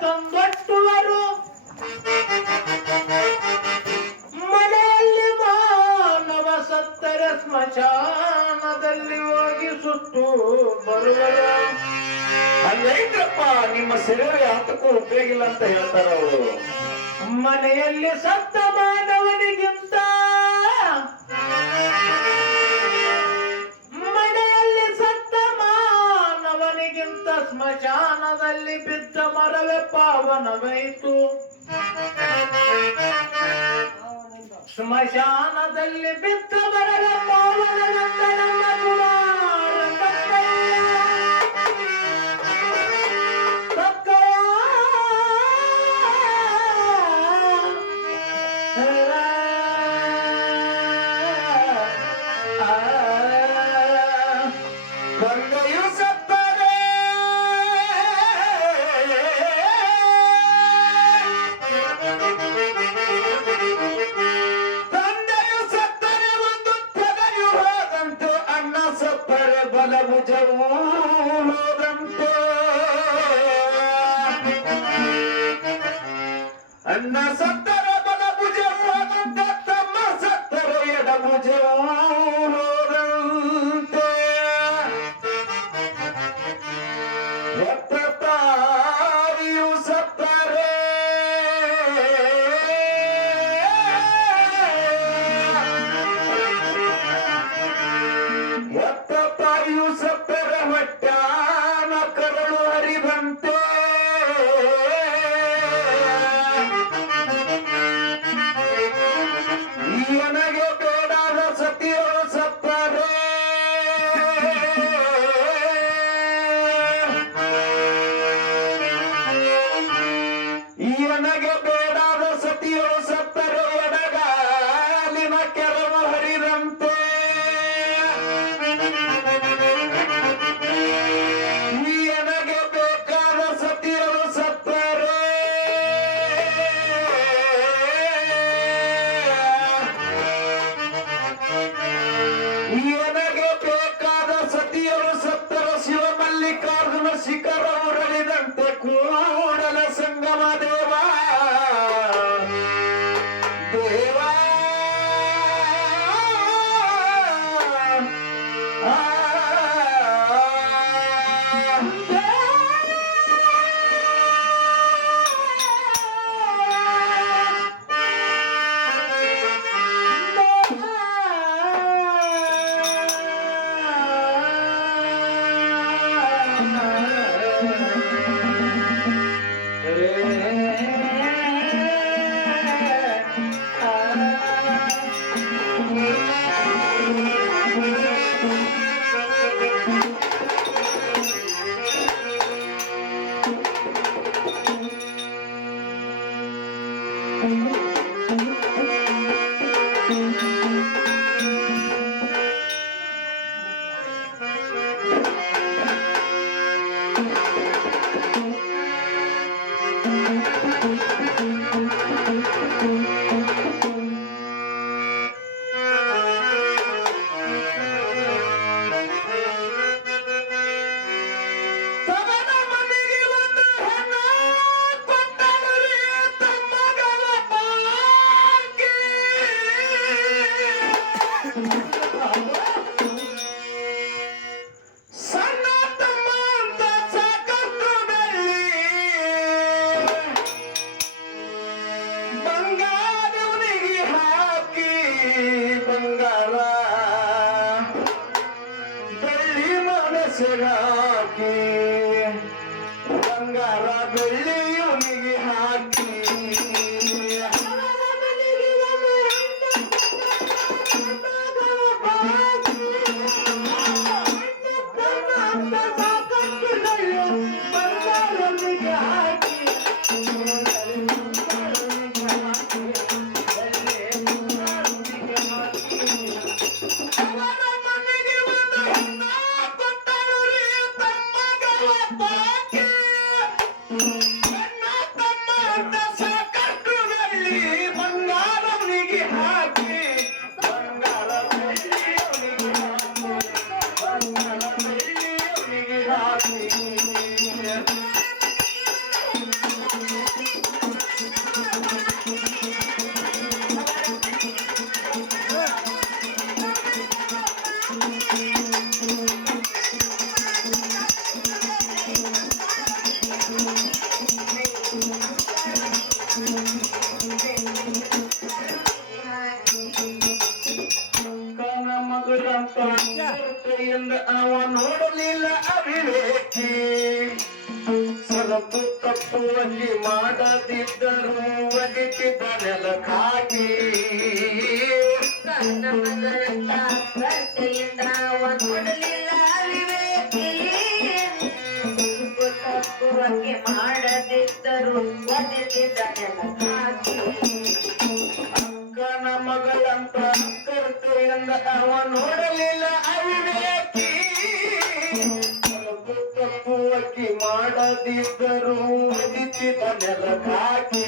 ತಂದೊಟ್ಟುವರು ಮನೆಯಲ್ಲಿ ಮಾನವ ಸತ್ತರೆ ಸ್ಮಶಾನದಲ್ಲಿ ಹೋಗಿ ಸುಟ್ಟು ಬರುವರು ಅಲ್ಲೇಂದ್ರಪ್ಪ ನಿಮ್ಮ ಶರೀರ ಯಾತಕ್ಕೂ ಉಪಯೋಗ ಇಲ್ಲ ಅಂತ ಹೇಳ್ತಾರ ಅವರು ಮನೆಯಲ್ಲಿ ಸತ್ತ ಮಾನವನಿಗಿಂತ ಸ್ಮಶಾನದಲ್ಲಿ ಬಿದ್ದ ಮರವೇ ಪಾವನವೈತು ಸ್ಮಶಾನದಲ್ಲಿ ಬಿದ್ದ ಮರವೇ ಪಾವನವೆಂದ ನಮ್ಮ జముదంటే అన్న సత్తర బలభుజం తమ్మ సత్తర ఎడభుజం ಬಂಗಾರ. ಬೆಳ್ಳಿ ಮನಸ್ಸಿಗಾಕಿ ಬಂಗಾರ ಬೆಳ್ಳಿ Papa! ಎಂದು ಅವ ನೋಡಲಿಲ್ಲ ಅವಿವೇಕಿ. ಸಲಪು ತಪ್ಪುವಲ್ಲಿ ಮಾಡದಿದ್ದರೂ ಒಲಿಸಿದ ನೆಲಕ್ಕಾಗಿ ನನ್ನ ಮಗನೆಲ್ಲ ಭಕ್ತಿಯಿಂದ ಅವ ನೋಡಲಿಲ್ಲ ಅವಿವೇಕಿ. ತಪ್ಪುವಲ್ಲಿ ಮಾಡದಿದ್ದರೂ ಒಲಿಸಿದ ಖಾಕಿ ಅಕ್ಕನ ಮಗಳಂತ ಕರ್ತವ್ಯದಿಂದ ಅವ ನೋಡಲಿಲ್ಲ ಮಾಡದಿದ್ದರು ಒಲಿತಿದ್ದ ನೆಲಕ್ಕಾಗಿ.